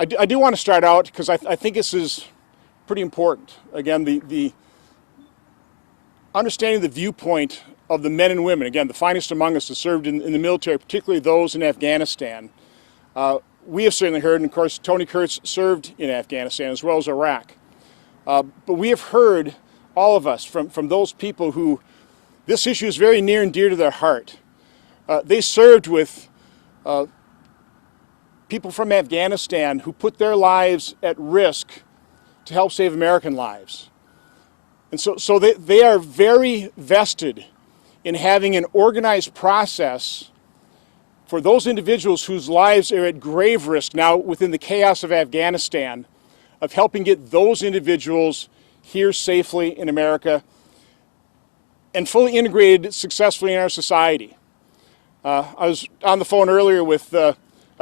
I do want to start out because I think this is pretty important. Again, the understanding the viewpoint of the men and women, again, the finest among us that served in the military, particularly those in Afghanistan. We have certainly heard, and of course, Tony Kurtz served in Afghanistan as well as Iraq. But we have heard, all of us, from those people who this issue is very near and dear to their heart. They served with people from Afghanistan who put their lives at risk to help save American lives. And so they are very vested in having an organized process for those individuals whose lives are at grave risk now within the chaos of Afghanistan, of helping get those individuals here safely in America and fully integrated successfully in our society. I was on the phone earlier with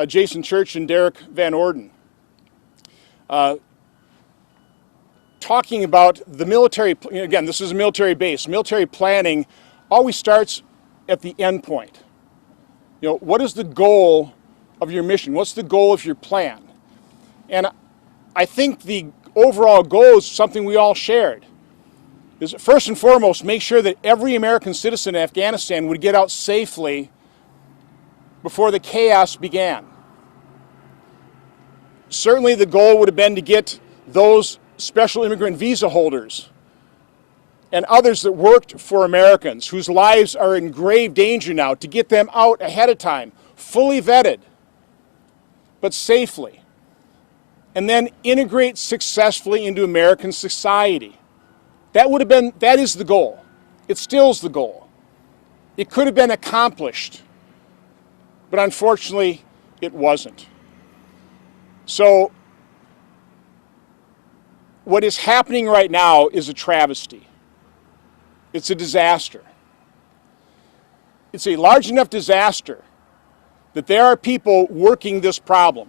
Jason Church and Derek Van Orden, talking about the military. Again, this is a military base. Military planning always starts at the end point. You know, what is the goal of your mission? What's the goal of your plan? And I think the overall goal is something we all shared. Is first and foremost, make sure that every American citizen in Afghanistan would get out safely before the chaos began. Certainly the goal would have been to get those special immigrant visa holders and others that worked for Americans whose lives are in grave danger now, to get them out ahead of time, fully vetted, but safely, and then integrate successfully into American society. That is the goal. It still is the goal. It could have been accomplished, but unfortunately it wasn't. So what is happening right now is a travesty. It's a disaster. It's a large enough disaster that there are people working this problem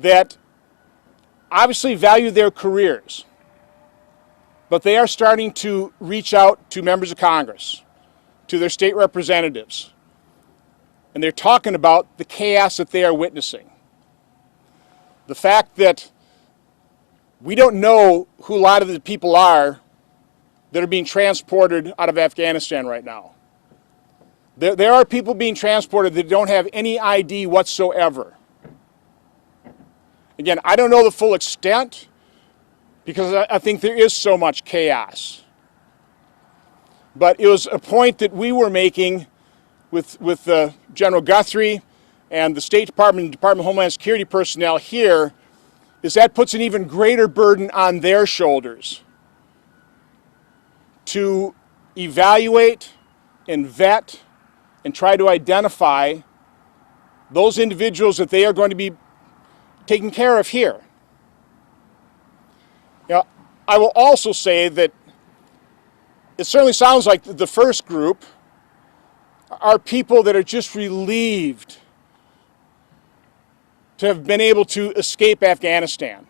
that obviously value their careers, but they are starting to reach out to members of Congress, to their state representatives, and they're talking about the chaos that they are witnessing. The fact that we don't know who a lot of the people are that are being transported out of Afghanistan right now. There are people being transported that don't have any ID whatsoever. Again, I don't know the full extent because I think there is so much chaos. But it was a point that we were making with General Guthrie and the State Department and Department of Homeland Security personnel here, is that puts an even greater burden on their shoulders to evaluate and vet and try to identify those individuals that they are going to be taken care of here. Now, I will also say that it certainly sounds like the first group are people that are just relieved to have been able to escape Afghanistan.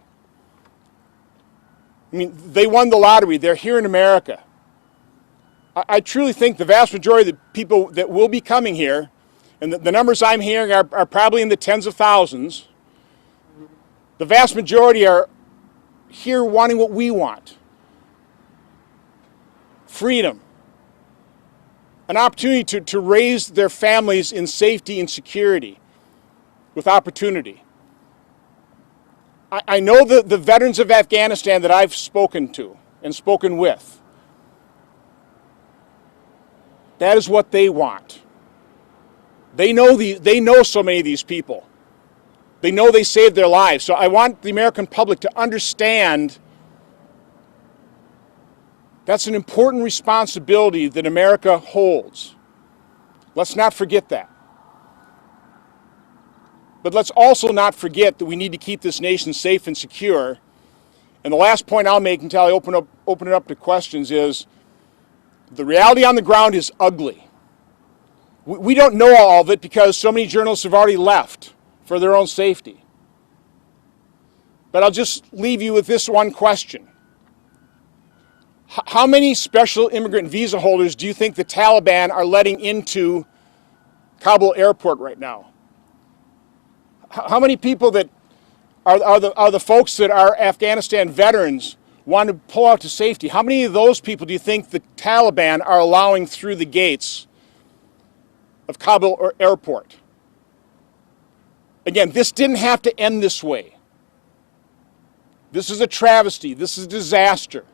I mean, they won the lottery. They're here in America. I truly think the vast majority of the people that will be coming here, and the numbers I'm hearing are probably in the tens of thousands, the vast majority are here wanting what we want. Freedom. An opportunity to raise their families in safety and security with opportunity. I know the veterans of Afghanistan that I've spoken to and spoken with. That is what they want. They know so many of these people. They know they saved their lives. So I want the American public to understand that's an important responsibility that America holds. Let's not forget that. But let's also not forget that we need to keep this nation safe and secure. And the last point I'll make until I open it up to questions is the reality on the ground is ugly. We don't know all of it because so many journalists have already left for their own safety. But I'll just leave you with this one question. How many special immigrant visa holders do you think the Taliban are letting into Kabul airport right now? how many people that are the folks that are Afghanistan veterans want to pull out to safety? How many of those people do you think the Taliban are allowing through the gates of Kabul airport? Again, this didn't have to end this way. This is a travesty. This is a disaster.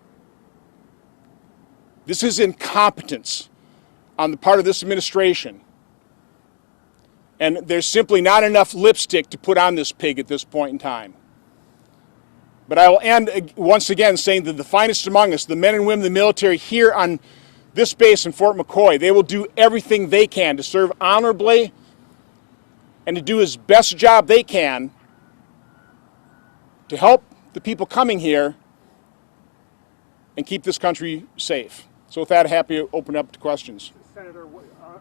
This is incompetence on the part of this administration. And there's simply not enough lipstick to put on this pig at this point in time. But I will end once again saying that the finest among us, the men and women of the military here on this base in Fort McCoy, they will do everything they can to serve honorably and to do as best job they can to help the people coming here and keep this country safe. So with that, happy to open up to questions. Senator,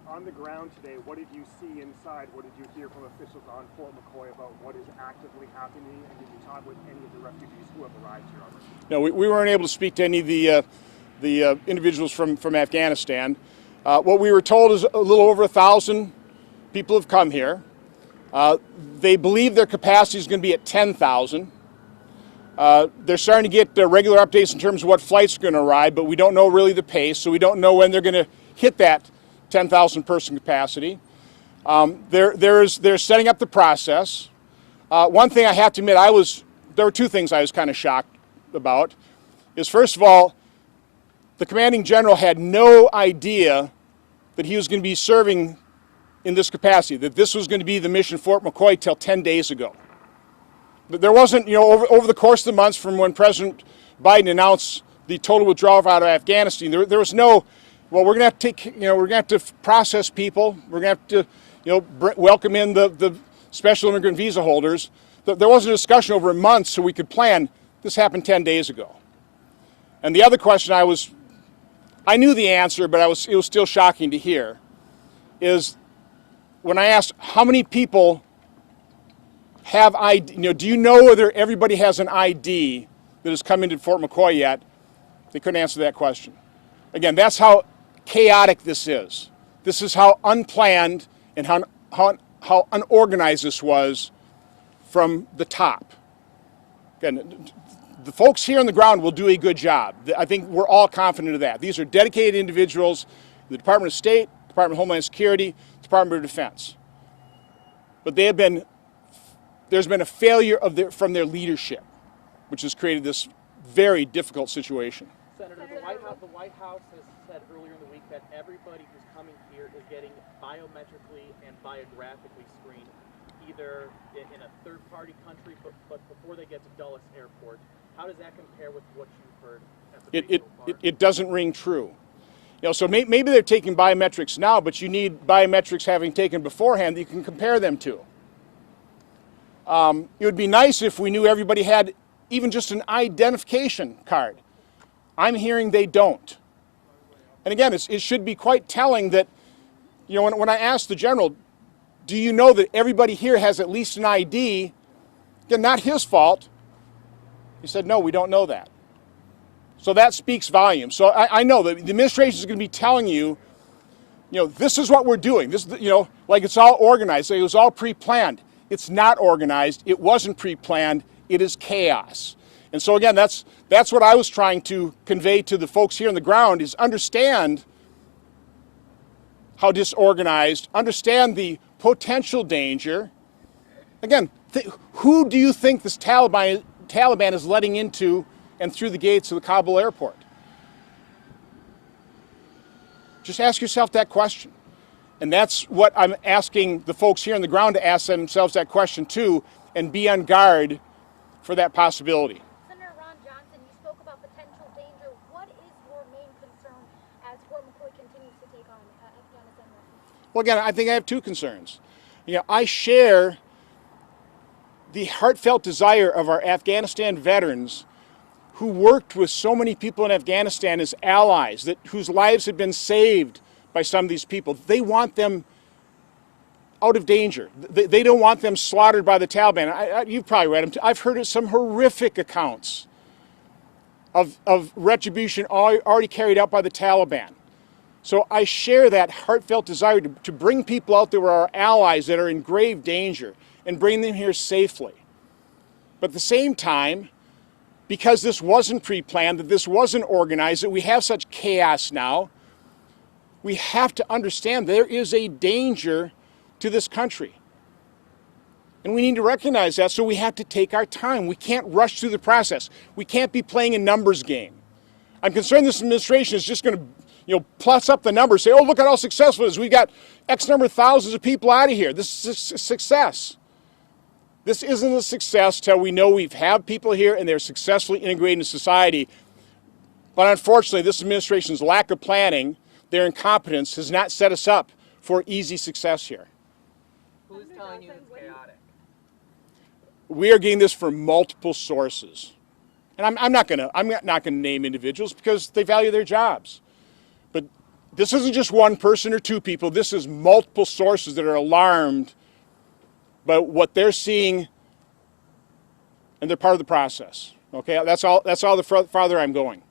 on the ground today, what did you see inside? What did you hear from officials on Fort McCoy about what is actively happening? And did you talk with any of the refugees who have arrived here already? No, we weren't able to speak to any of the individuals from Afghanistan. What we were told is a little over 1,000 people have come here. They believe their capacity is going to be at 10,000. They're starting to get regular updates in terms of what flights are going to arrive, but we don't know really the pace, so we don't know when they're going to hit that 10,000 person capacity. They're setting up the process. One thing I have to admit, there were two things I was kind of shocked about. Is first of all, the commanding general had no idea that he was going to be serving in this capacity, that this was going to be the mission Fort McCoy till 10 days ago. There wasn't, over the course of the months from when President Biden announced the total withdrawal out of Afghanistan, there was no, well, we're going to have to we're going to have to process people. We're going to have to, welcome in the special immigrant visa holders. There wasn't a discussion over months so we could plan. This happened 10 days ago. And the other question I knew the answer, but it was still shocking to hear, is when I asked how many people have ID, do you know whether everybody has an ID that has come into Fort McCoy yet? They couldn't answer that question. Again, that's how chaotic this is. This is how unplanned and how unorganized this was from the top. Again, the folks here on the ground will do a good job. I think we're all confident of that. These are dedicated individuals, the Department of State, Department of Homeland Security, Department of Defense. But there's been a failure from their leadership, which has created this very difficult situation. Senator, the White House has said earlier in the week that everybody who's coming here is getting biometrically and biographically screened, either in a third-party country, but before they get to Dulles Airport. How does that compare with what you've heard at the base so far? It doesn't ring true. So maybe they're taking biometrics now, but you need biometrics having taken beforehand that you can compare them to. It would be nice if we knew everybody had even just an identification card. I'm hearing they don't. And again, it should be quite telling that, when I asked the general, do you know that everybody here has at least an ID? Again, not his fault. He said, no, we don't know that. So that speaks volumes. So I know that the administration is going to be telling you, this is what we're doing. This, like it's all organized. Like it was all pre-planned. It's not organized. It wasn't pre-planned. It is chaos. And so again, that's what I was trying to convey to the folks here on the ground is understand how disorganized, understand the potential danger. Again, who do you think this Taliban is letting into and through the gates of the Kabul airport? Just ask yourself that question. And that's what I'm asking the folks here on the ground to ask themselves that question too, and be on guard for that possibility. Senator Ron Johnson, you spoke about potential danger. What is your main concern as Fort McCoy continues to take on Afghanistan refugees? Well, again, I think I have two concerns. I share the heartfelt desire of our Afghanistan veterans who worked with so many people in Afghanistan as allies, whose lives have been saved by some of these people. They want them out of danger. They don't want them slaughtered by the Taliban. You've probably read them. I've heard of some horrific accounts of retribution already carried out by the Taliban. So I share that heartfelt desire to bring people out that were our allies that are in grave danger. and bring them here safely. But at the same time, because this wasn't pre-planned, that this wasn't organized, that we have such chaos now, we have to understand there is a danger to this country. And we need to recognize that, so we have to take our time. We can't rush through the process. We can't be playing a numbers game. I'm concerned this administration is just going to, plus up the numbers, say, oh, look at how successful it is. We got X number of thousands of people out of here. This is a success. This isn't a success till we know we have people here and they're successfully integrated into society. But unfortunately, this administration's lack of planning, their incompetence, has not set us up for easy success here. Who's telling you it's chaotic? We are getting this from multiple sources. And I'm not gonna name individuals because they value their jobs. But this isn't just one person or two people. This is multiple sources that are alarmed by what they're seeing, and they're part of the process. Okay, that's all the farther I'm going.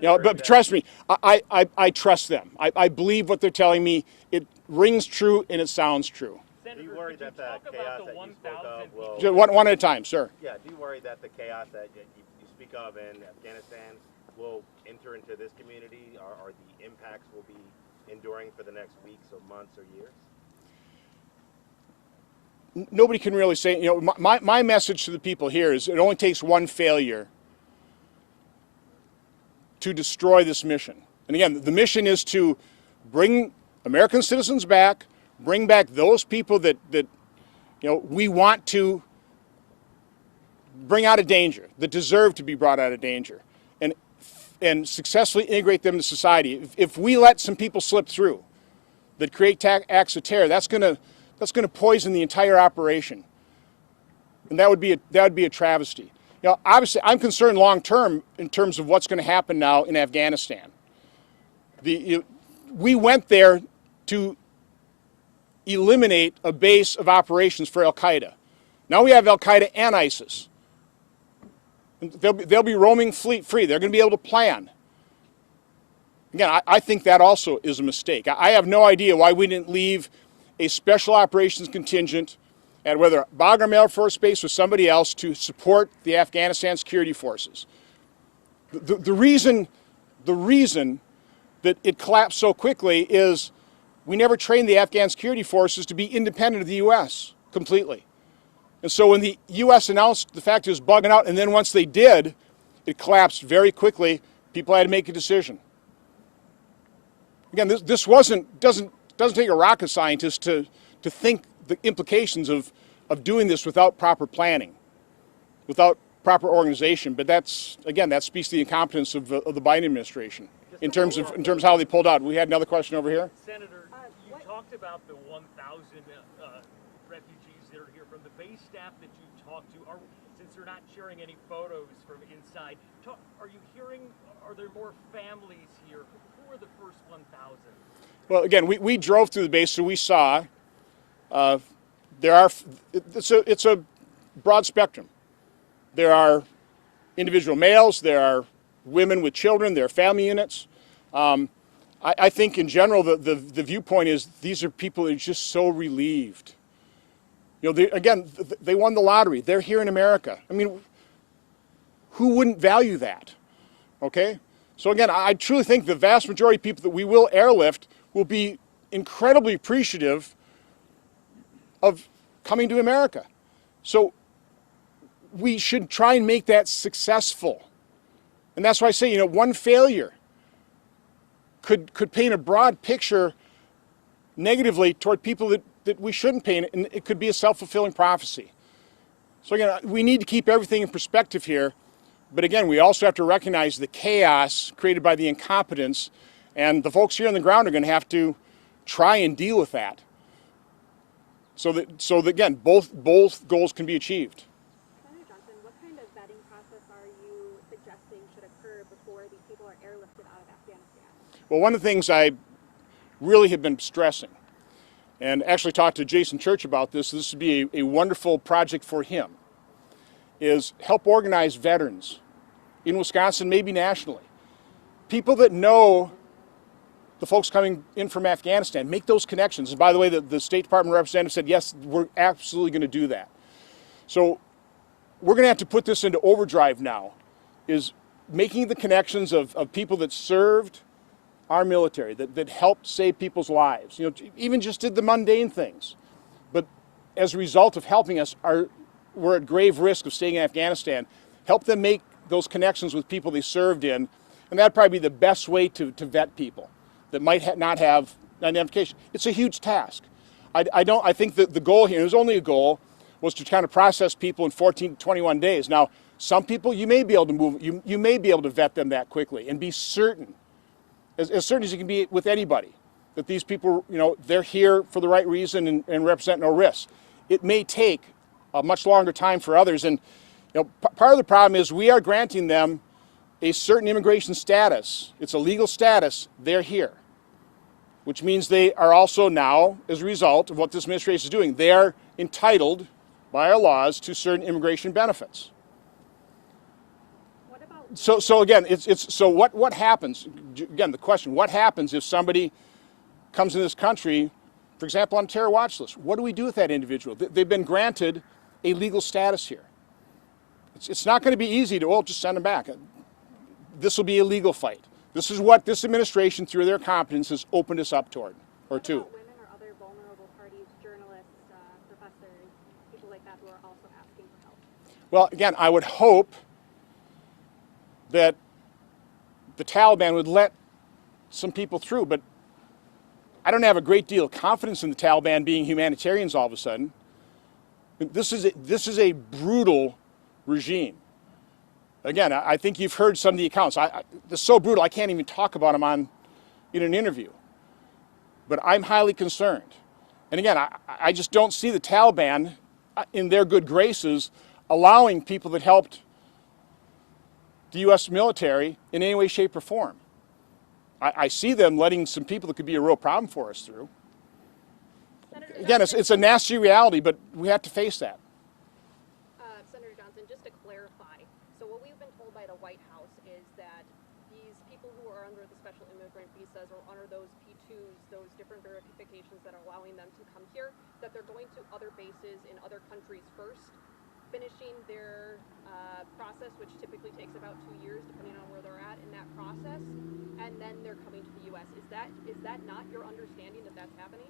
But trust me, I trust them. I believe what they're telling me. It rings true and it sounds true. Do you worry that the chaos that you spoke of will... Just one at a time, sir. Yeah, do you worry that the chaos that you speak of in Afghanistan will enter into this community, or the impacts will be enduring for the next weeks or months or years? Nobody can really say, my message to the people here is it only takes one failure to destroy this mission. And again, the mission is to bring American citizens back, bring back those people that we want to bring out of danger, that deserve to be brought out of danger, and successfully integrate them into society. If we let some people slip through that create acts of terror, that's going to poison the entire operation, and that would be a travesty. Obviously, I'm concerned long term in terms of what's going to happen now in Afghanistan. We went there to eliminate a base of operations for Al Qaeda. Now we have Al Qaeda and ISIS. They'll be roaming fleet free. They're going to be able to plan. Again, I think that also is a mistake. I have no idea why we didn't leave a special operations contingent at whether Bagram Air Force Base or somebody else to support the Afghanistan security forces. The reason that it collapsed so quickly is we never trained the Afghan security forces to be independent of the U.S. completely. And so when the U.S. announced the fact it was bugging out, and then once they did, it collapsed very quickly. People had to make a decision. Again, this doesn't take a rocket scientist to think the implications of doing this without proper planning, without proper organization. But that speaks to the incompetence of the Biden administration in terms of how they pulled out. We had another question over here. Senator, you talked about the 1,000 refugees that are here from the base staff that you talked to. Since they're not sharing any photos from inside, are you hearing? Are there more families here? Who are the first 1,000? Well, again, we drove through the base, so we saw it's a broad spectrum. There are individual males, there are women with children, there are family units. I think in general the viewpoint is these are people that are just so relieved. They won the lottery. They're here in America. I mean, who wouldn't value that? Okay? So again, I truly think the vast majority of people that we will airlift will be incredibly appreciative of coming to America. So we should try and make that successful. And that's why I say, one failure could paint a broad picture negatively toward people that we shouldn't paint, and it could be a self-fulfilling prophecy. So again, we need to keep everything in perspective here, but again, we also have to recognize the chaos created by the incompetence, and the folks here on the ground are going to have to try and deal with that. So that again, both goals can be achieved. Senator Johnson, what kind of vetting process are you suggesting should occur before these people are airlifted out of Afghanistan? Well, one of the things I really have been stressing, and actually talked to Jason Church about this would be a wonderful project for him, is help organize veterans in Wisconsin, maybe nationally. People that know the folks coming in from Afghanistan. Make those connections. And by the way, the State Department representative said, yes, we're absolutely going to do that. So we're going to have to put this into overdrive now, is making the connections of people that served our military, that helped save people's lives. You know, even just did the mundane things. But as a result of helping us, we're at grave risk of staying in Afghanistan. Help them make those connections with people they served in, and that'd probably be the best way to vet people that might not have identification. It's a huge task. I think that the goal here, and it was only a goal, was to kind of process people in 14 to 21 days. Now, some people you may be able to move, you may be able to vet them that quickly and be certain, as certain as you can be with anybody, that these people, you know, they're here for the right reason and represent no risk. It may take a much longer time for others, and you know, part of the problem is we are granting them a certain immigration status. It's a legal status. They're here, which means they are also now, as a result of what this administration is doing, they are entitled by our laws to certain immigration benefits. What about So again, so what happens? Again, the question: what happens if somebody comes in this country, for example, on a terror watch list? What do we do with that individual? They've been granted a legal status here. It's not going to be easy to, well, just send them back. This will be a legal fight. This is what this administration, through their competence, has opened us up toward, or to. What about women or other vulnerable parties, journalists, professors, people like that who are also asking for help? Well, again, I would hope that the Taliban would let some people through, but I don't have a great deal of confidence in the Taliban being humanitarians all of a sudden. This is a brutal regime. Again, I think you've heard some of the accounts. They're so brutal, I can't even talk about them in an interview. But I'm highly concerned. And again, I just don't see the Taliban in their good graces allowing people that helped the U.S. military in any way, shape, or form. I see them letting some people that could be a real problem for us through. Again, it's a nasty reality, but we have to face that. Senator Johnson, just to clarify, so what we've been told by the White House is that these people who are under the special immigrant visas or under those P2s, those different verifications that are allowing them to come here, that they're going to other bases in other countries first, finishing their process, which typically takes about 2 years, depending on where they're at in that process, and then they're coming to the U.S. Is that not your understanding that that's happening?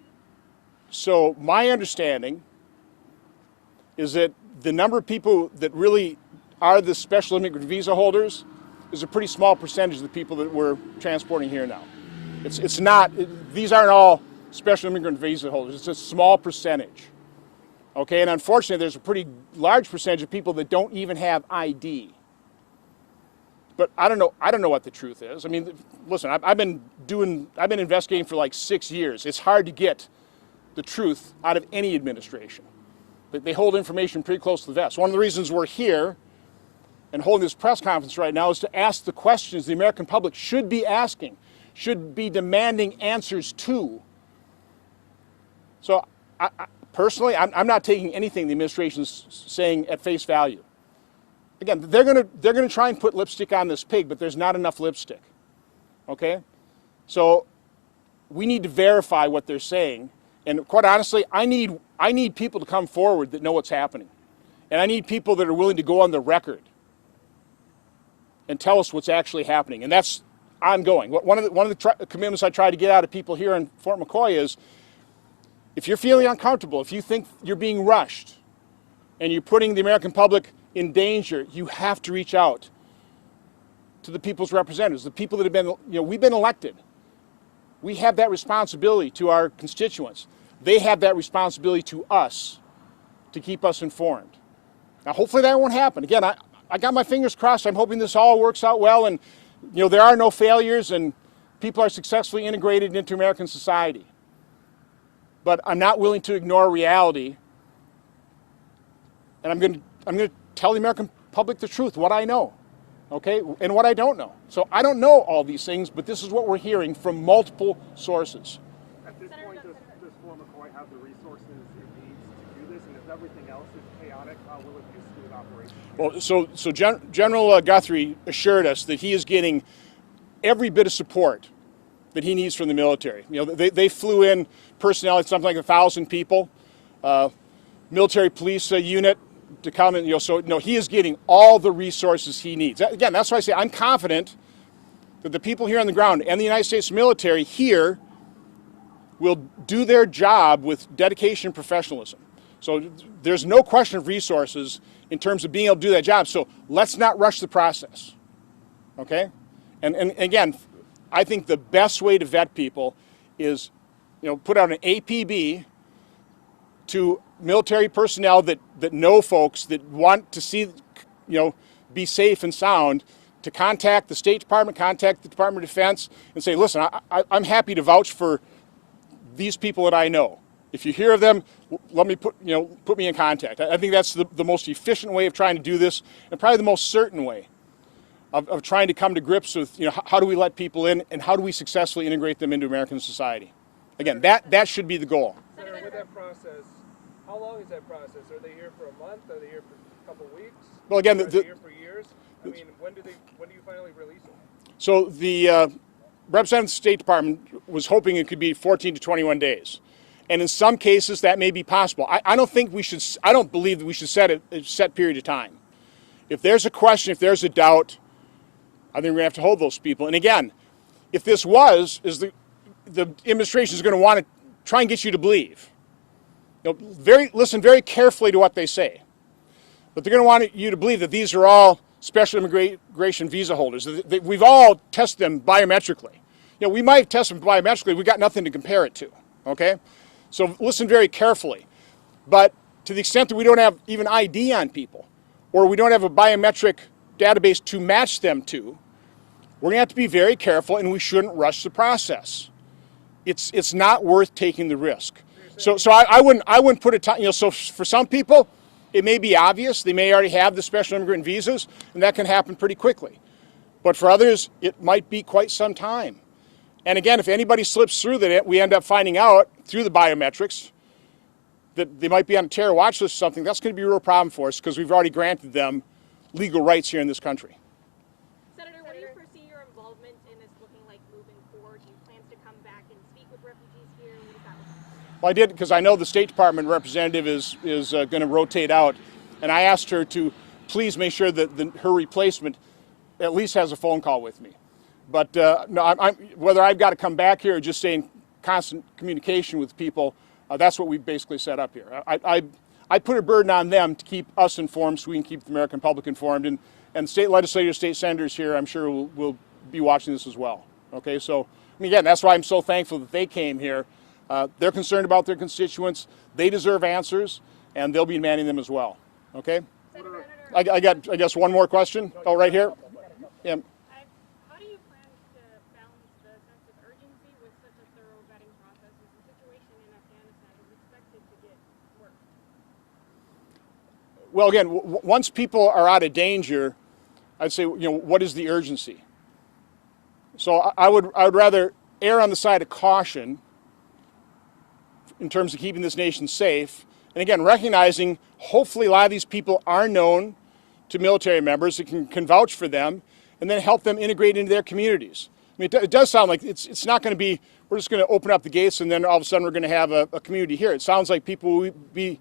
So my understanding is that the number of people that really are the special immigrant visa holders is a pretty small percentage of the people that we're transporting here now. It's not, these aren't all special immigrant visa holders. It's a small percentage. Okay, and unfortunately there's a pretty large percentage of people that don't even have ID. But I don't know what the truth is. I mean, listen, I've been investigating for like 6 years. It's hard to get the truth out of any administration. They hold information pretty close to the vest. One of the reasons we're here and holding this press conference right now is to ask the questions the American public should be asking, should be demanding answers to. So personally, I'm not taking anything the administration is saying at face value. Again, they're gonna try and put lipstick on this pig, but there's not enough lipstick. Okay? So we need to verify what they're saying. And quite honestly, I need people to come forward that know what's happening. And I need people that are willing to go on the record and tell us what's actually happening. And that's ongoing. One of the commitments I try to get out of people here in Fort McCoy is, if you're feeling uncomfortable, if you think you're being rushed and you're putting the American public in danger, you have to reach out to the people's representatives, the people that have been, we've been elected. We have that responsibility to our constituents. They have that responsibility to us to keep us informed. Now, hopefully that won't happen. Again, I got my fingers crossed. I'm hoping this all works out well, and there are no failures and people are successfully integrated into American society. But I'm not willing to ignore reality, and I'm going to tell the American public the truth, what I know. Okay, and what I don't know. So I don't know all these things, but this is what we're hearing from multiple sources. At this point, does Fort McCoy have the resources it needs to do this? And if everything else is chaotic, how will it be a smooth operation? Well, so General Guthrie assured us that he is getting every bit of support that he needs from the military. You know, they flew in personnel, it's something like 1,000 people, military police unit to come and, you know, so no, he is getting all the resources he needs. Again, that's why I say I'm confident that the people here on the ground and the United States military here will do their job with dedication and professionalism. So there's no question of resources in terms of being able to do that job. So let's not rush the process, okay? And again, I think the best way to vet people is, you know, put out an APB to military personnel that know folks that want to see, you know, be safe and sound, to contact the State Department, contact the Department of Defense, and say, listen, I'm happy to vouch for these people that I know. If you hear of them, let me put me in contact. I think that's the most efficient way of trying to do this, and probably the most certain way of trying to come to grips with, you know, how do we let people in and how do we successfully integrate them into American society. Again, that should be the goal. Senator, with that process, how long is that process? Are they here for a month? Are they here for a couple of weeks? Well, again, are they here for years? I mean, when do you finally release them? So the representative of the State Department was hoping it could be 14 to 21 days. And in some cases, that may be possible. I don't believe that we should set a set period of time. If there's a question, if there's a doubt, I think we're going to have to hold those people. And again, if this is the administration is going to want to try and get you to believe. You know, listen very carefully to what they say. But they're going to want you to believe that these are all special immigration visa holders. We've all tested them biometrically. You know, we might test them biometrically. We've got nothing to compare it to, okay? So listen very carefully. But to the extent that we don't have even ID on people, or we don't have a biometric database to match them to, we're going to have to be very careful, and we shouldn't rush the process. It's not worth taking the risk. So I wouldn't put a time. You know, so for some people, it may be obvious. They may already have the special immigrant visas, and that can happen pretty quickly. But for others, it might be quite some time. And again, if anybody slips through that, we end up finding out through the biometrics that they might be on a terror watch list or something. That's going to be a real problem for us because we've already granted them legal rights here in this country. Senator, what do you foresee your involvement in this looking like moving forward? Do you plan to come back and speak with refugees here? What does that look like? Well, I did because I know the State Department representative is going to rotate out, and I asked her to please make sure that her replacement at least has a phone call with me. But no, whether I've got to come back here or just stay in constant communication with people, that's what we've basically set up here. I put a burden on them to keep us informed so we can keep the American public informed, and state legislators, state senators here, I'm sure will be watching this as well. Okay, so I mean, again, that's why I'm so thankful that they came here. They're concerned about their constituents. They deserve answers, and they'll be demanding them as well. Okay. I got, I guess, one more question. Oh, right here. Yeah. How do you plan to balance the sense of urgency with such a thorough vetting process as the situation in Afghanistan is expected to get worse? Well, again, once people are out of danger, I'd say, you know, what is the urgency? So I would rather err on the side of caution in terms of keeping this nation safe. And again, recognizing hopefully a lot of these people are known to military members that can vouch for them and then help them integrate into their communities. I mean, it does sound like it's not going to be, we're just going to open up the gates and then all of a sudden we're going to have a community here. It sounds like people will be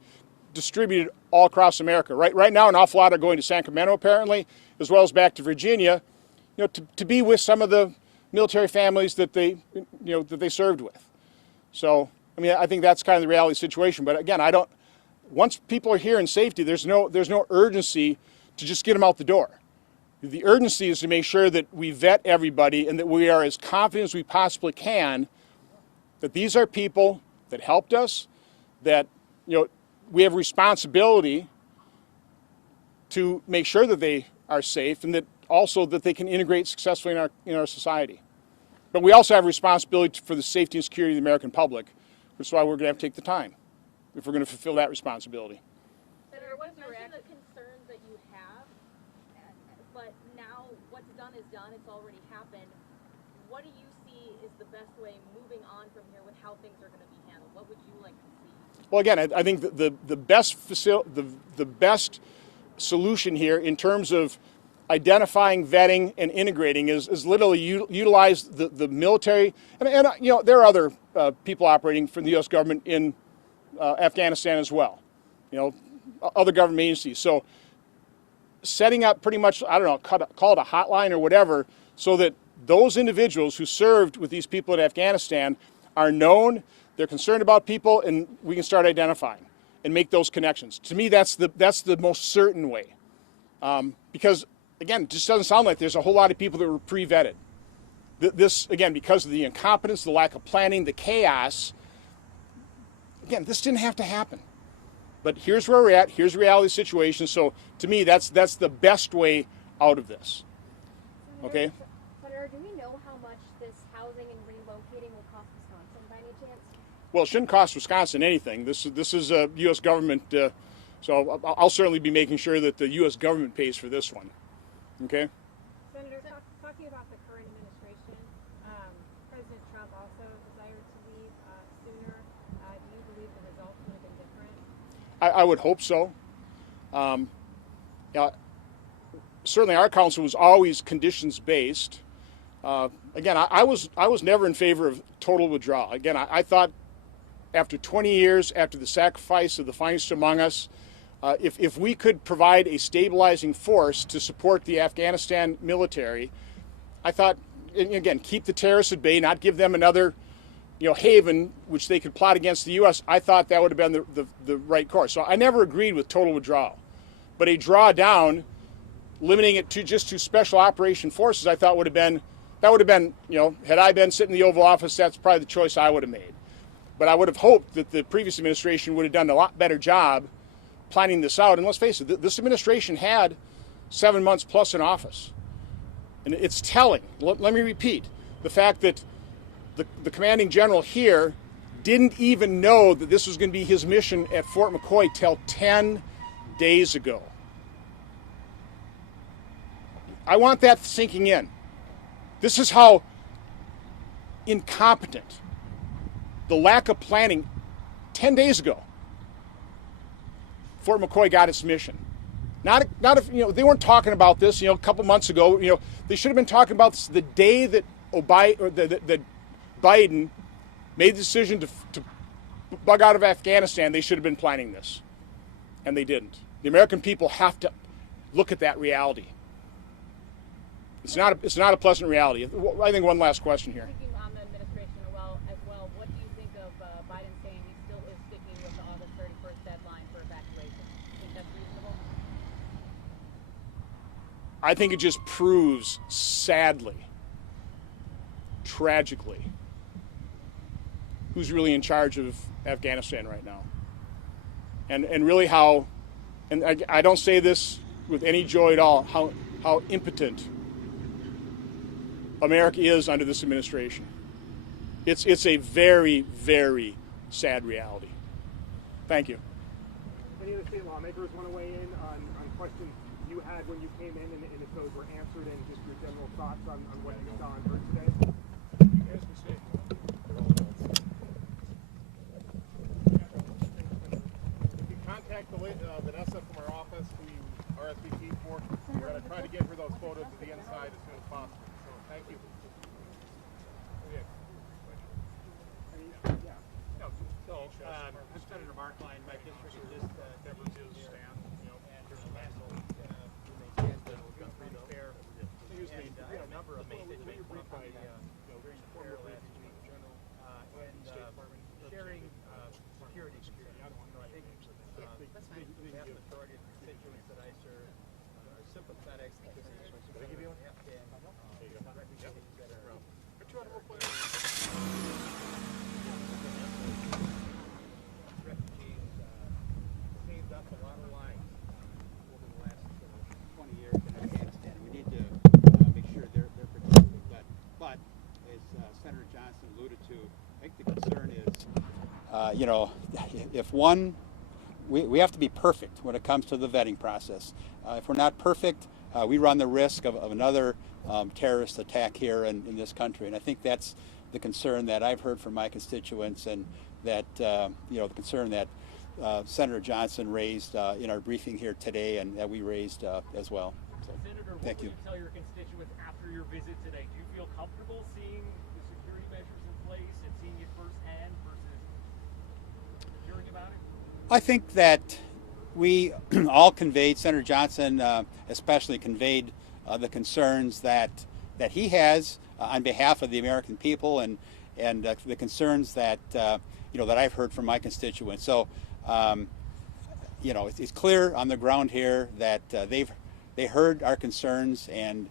distributed all across America. Right now, an awful lot are going to Sacramento, apparently, as well as back to Virginia, you know, to be with some of the military families that they served with. So, I mean, I think that's kind of the reality situation. But again, once people are here in safety, there's no urgency to just get them out the door. The urgency is to make sure that we vet everybody and that we are as confident as we possibly can that these are people that helped us, that, you know, we have a responsibility to make sure that they are safe and that also that they can integrate successfully in our society. But we also have a responsibility for the safety and security of the American public, which is why we're going to have to take the time if we're going to fulfill that responsibility. Senator, what is the concerns that you have? But now what's done is done. It's already happened. What do you see is the best way moving on from here with how things are going to be handled? What would you like to see? Well, again, I think the best solution here in terms of identifying, vetting, and integrating is literally utilize the military, and you know, there are other people operating from the U.S. government in Afghanistan as well, you know, other government agencies. So setting up pretty much, I don't know, call it a hotline or whatever, so that those individuals who served with these people in Afghanistan are known, they're concerned about people, and we can start identifying and make those connections. To me, that's the most certain way. Because, again, it just doesn't sound like there's a whole lot of people that were pre-vetted. This, again, because of the incompetence, the lack of planning, the chaos, again, this didn't have to happen. But here's where we're at, here's the reality situation, so to me, that's the best way out of this. Okay? Senator, do we know how much this housing and relocating will cost Wisconsin by any chance? Well, it shouldn't cost Wisconsin anything. This is a U.S. government, so I'll certainly be making sure that the U.S. government pays for this one. Okay? Senator, talking about the current administration, President Trump also desired to leave sooner. Do you believe the results would have been different? I would hope so. Certainly, our council was always conditions-based. Again, I was never in favor of total withdrawal. Again, I thought after 20 years, after the sacrifice of the finest among us, if we could provide a stabilizing force to support the Afghanistan military, I thought, and again, keep the terrorists at bay, not give them another, you know, haven which they could plot against the U.S. I thought that would have been the right course. So I never agreed with total withdrawal, but a drawdown, limiting it to just to special operation forces, I thought would have been, you know, had I been sitting in the Oval Office, that's probably the choice I would have made. But I would have hoped that the previous administration would have done a lot better job planning this out. And let's face it, this administration had 7 months plus in office. And it's telling, let me repeat, the fact that the commanding general here didn't even know that this was going to be his mission at Fort McCoy till 10 days ago. I want that sinking in. This is how incompetent, the lack of planning 10 days ago, Fort McCoy got its mission. Not if, you know, they weren't talking about this, you know, a couple months ago. You know, they should have been talking about this the day that that Biden made the decision to bug out of Afghanistan. They should have been planning this, and they didn't. The American people have to look at that reality. It's not a pleasant reality. I think one last question here. Speaking on the administration as well, what do you think of Biden saying he still is sticking with the August 31st deadline for evacuation? Do you think that's reasonable? I think it just proves, sadly, tragically, who's really in charge of Afghanistan right now. And really how, and I don't say this with any joy at all, how impotent America is under this administration. It's a very, very sad reality. Thank you. Any of the state lawmakers want to weigh in on questions you had when you came in, and if those were answered, and just your general thoughts on what you saw and heard today? If you contact Vanessa from our office, who you RSVP for, we're going to try to get her those photos of the inside as soon as possible. So thank you. I'm Senator Markline. My district is just never to stand, you know, and there's a last week when they did the free fair, and a number of them made one by very fair last week, and sharing security. I think the vast majority of the constituents that I serve are sympathetic to the Afghan refugees that are saved up a lot of lives over the last 20 years in Afghanistan. We need to make sure they're protected. But as Senator Johnson alluded to, I think the concern is, you know, if one, we have to be perfect when it comes to the vetting process. If we're not perfect, we run the risk of another terrorist attack here in this country. And I think that's the concern that I've heard from my constituents, and that, you know, the concern that Senator Johnson raised in our briefing here today, and that we raised as well. So. Senator, what Thank will you. you tell your constituents after your visit today? Do you feel comfortable seeing the security measures in place and seeing it firsthand versus hearing about it? I think that we all conveyed, Senator Johnson especially conveyed the concerns that he has on behalf of the American people, and the concerns that that I've heard from my constituents. So it's clear on the ground here that they heard our concerns, and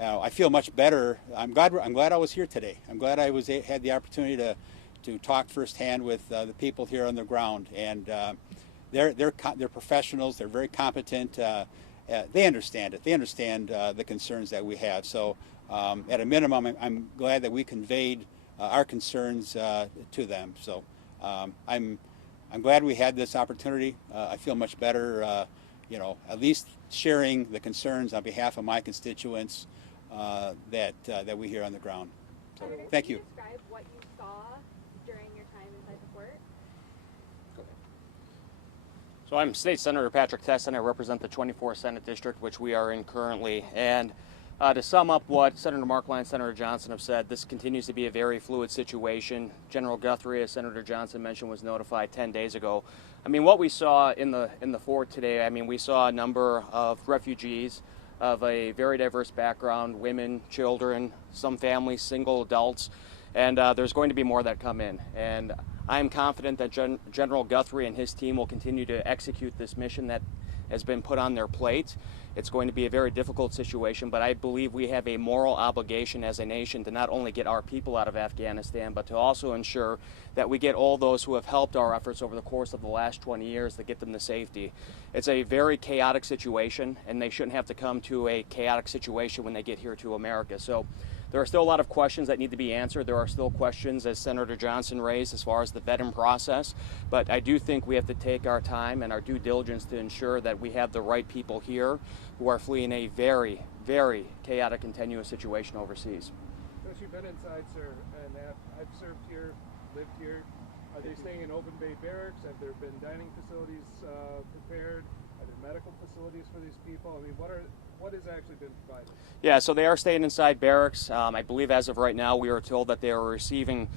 I feel much better. I'm glad I was here today. I'm glad I had the opportunity to talk firsthand with the people here on the ground, and they're professionals. They're very competent. They understand it. They understand the concerns that we have. So at a minimum, I'm glad that we conveyed our concerns to them. So I'm glad we had this opportunity. I feel much better, at least sharing the concerns on behalf of my constituents that we hear on the ground. So thank you. Can you describe what you saw during your time inside the fort? So I'm State Senator Patricktess, and I represent the 24th Senate District, which we are in currently. And to sum up what Senator Markline and Senator Johnson have said, this continues to be a very fluid situation. General Guthrie, as Senator Johnson mentioned, was notified 10 days ago. I mean, what we saw in the fort today, I mean, we saw a number of refugees of a very diverse background, women, children, some families, single adults, and there's going to be more that come in. And I am confident that General Guthrie and his team will continue to execute this mission that has been put on their plate. It's going to be a very difficult situation, but I believe we have a moral obligation as a nation to not only get our people out of Afghanistan, but to also ensure that we get all those who have helped our efforts over the course of the last 20 years to get them to safety. It's a very chaotic situation, and they shouldn't have to come to a chaotic situation when they get here to America. So there are still a lot of questions that need to be answered. There are still questions, as Senator Johnson raised, as far as the vetting process. But I do think we have to take our time and our due diligence to ensure that we have the right people here who are fleeing a very, very chaotic and tenuous situation overseas. Since you've been inside, sir, and I've served here, lived here, are they staying in open bay barracks? Have there been dining facilities prepared? Are there medical facilities for these people? I mean, what has actually been provided? Yeah, so they are staying inside barracks. I believe as of right now, we are told that they are receiving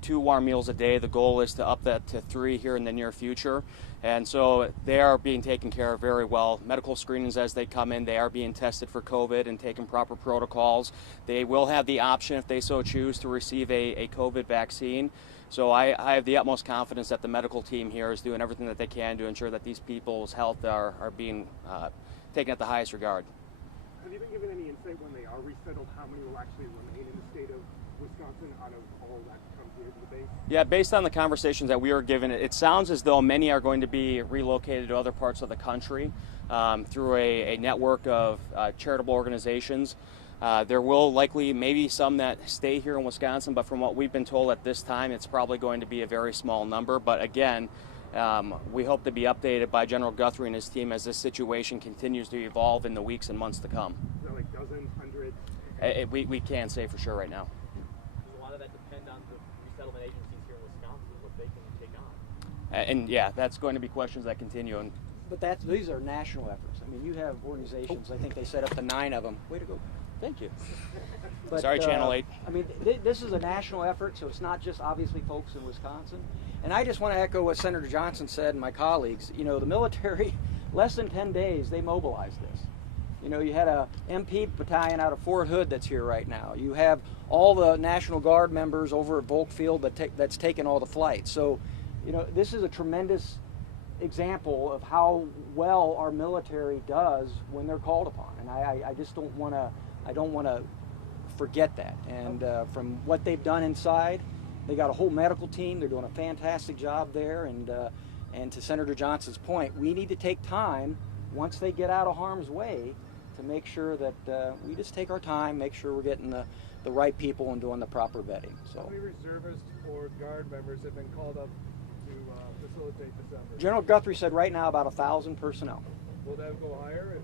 2 warm meals a day. The goal is to up that to 3 here in the near future. And so they are being taken care of very well. Medical screenings as they come in, they are being tested for COVID and taking proper protocols. They will have the option, if they so choose, to receive a COVID vaccine. So I have the utmost confidence that the medical team here is doing everything that they can to ensure that these people's health are being taken at the highest regard. Have you been given any insight when they are resettled, how many will actually remain in the state of Wisconsin out of all that come here to the base? Yeah, based on the conversations that we were given, it sounds as though many are going to be relocated to other parts of the country through a network of charitable organizations. There will likely maybe some that stay here in Wisconsin, but from what we've been told at this time, it's probably going to be a very small number. But again, we hope to be updated by General Guthrie and his team as this situation continues to evolve in the weeks and months to come. Is that like dozens, hundreds? We can't say for sure right now. Does a lot of that depend on the resettlement agencies here in Wisconsin, what they can take on? And yeah, that's going to be questions that continue. And But these are national efforts. I mean, you have organizations, I think they set up to 9 of them. Way to go. Thank you. But, Sorry, Channel 8. I mean, this is a national effort, so it's not just obviously folks in Wisconsin. And I just want to echo what Senator Johnson said and my colleagues. You know, the military, less than 10 days, they mobilized this. You know, you had a MP battalion out of Fort Hood that's here right now. You have all the National Guard members over at Volk Field that's taken all the flights. So, you know, this is a tremendous example of how well our military does when they're called upon. And I just don't want to forget that. And from what they've done inside, they got a whole medical team. They're doing a fantastic job there. And to Senator Johnson's point, we need to take time once they get out of harm's way to make sure that we just take our time, make sure we're getting the right people and doing the proper vetting. So, how many reservists or Guard members have been called up to facilitate this effort? General Guthrie said right now about 1,000 personnel. Will that go higher?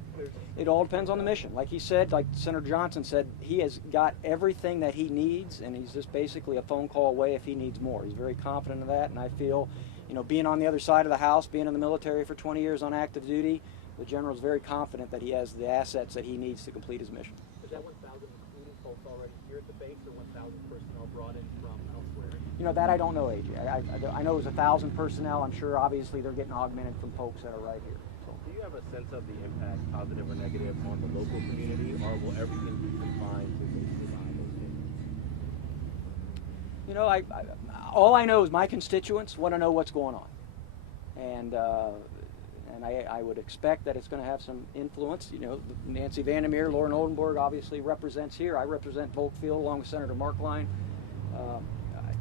It all depends on the mission. Like he said, like Senator Johnson said, he has got everything that he needs, and he's just basically a phone call away if he needs more. He's very confident of that, and I feel, you know, being on the other side of the house, being in the military for 20 years on active duty, the general is very confident that he has the assets that he needs to complete his mission. Is that 1,000 including folks already here at the base, or 1,000 personnel brought in from elsewhere? You know, that I don't know, AJ. I know it was 1,000 personnel. I'm sure obviously they're getting augmented from folks that are right here. So. Do you have a sense of the impact, positive or negative, on the local community, or will everything be confined to basically behind those gates? You know, all I know is my constituents want to know what's going on, and I would expect that it's going to have some influence. You know, Nancy Vandermeer, Lauren Holdenberg obviously represents here. I represent Volkfield along with Senator Markline.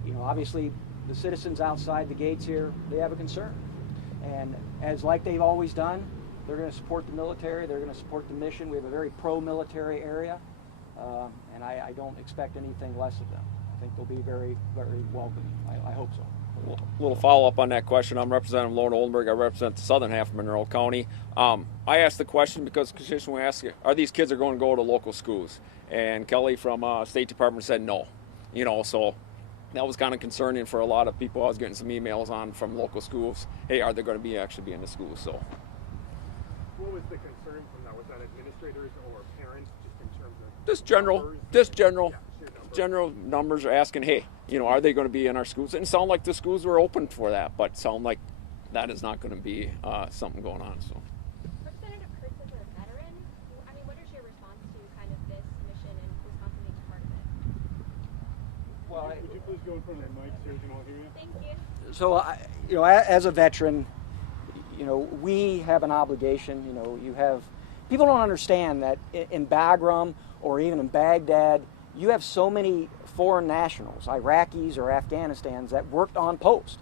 You know, obviously the citizens outside the gates here, they have a concern, and as like they've always done, they're going to support the military. They're going to support the mission. We have a very pro-military area, and I don't expect anything less of them. I think they'll be very, very welcoming. I hope so. A little follow-up on that question. I'm Representative Lauren Holdenberg. I represent the southern half of Monroe County. I asked the question because constituents asked, are these kids going to go to local schools? And Kelly from State Department said no. You know, so that was kind of concerning for a lot of people. I was getting some emails on from local schools. Hey, are they going to actually be in the schools? So. What was the concern from that? Was that administrators or parents, just in terms of general numbers are asking, hey, you know, are they going to be in our schools? And it sounded like the schools were open for that, but sound like that is not going to be something going on. So. Representative Kurtz is a veteran. I mean, what is your response to kind of this mission and Wisconsin being part of it? Well, would you please go in front of the mic so we can all hear you? Thank you. So, you know, as a veteran, you know, we have an obligation. You know, you have people don't understand that in Bagram or even in Baghdad, you have so many foreign nationals, Iraqis or Afghanistans, that worked on post.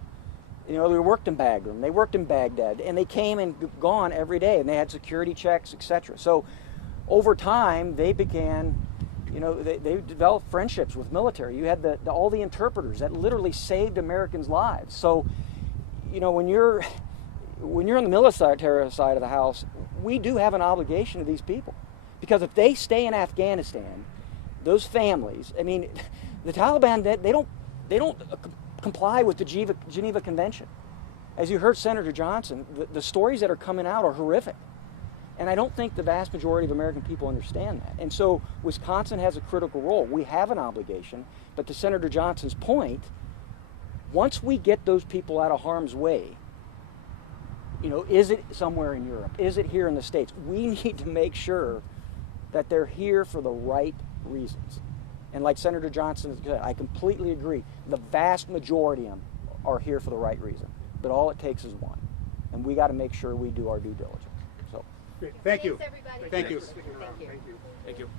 You know, they worked in Bagram, they worked in Baghdad, and they came and gone every day, and they had security checks, etc. So, over time, they began. You know, they developed friendships with military. You had all the interpreters that literally saved Americans' lives. So, you know, when you're on the military side of the house, we do have an obligation to these people, because if they stay in Afghanistan, those families. I mean, the Taliban they don't comply with the Geneva Convention. As you heard Senator Johnson, the stories that are coming out are horrific. And I don't think the vast majority of American people understand that. And so Wisconsin has a critical role. We have an obligation, but to Senator Johnson's point, once we get those people out of harm's way, you know, is it somewhere in Europe? Is it here in the States? We need to make sure that they're here for the right reasons. And like Senator Johnson said, I completely agree. The vast majority of them are here for the right reason. But all it takes is one. And we got to make sure we do our due diligence. So. Thank you. Thanks, everybody. Thank you. Thank you. Thank you.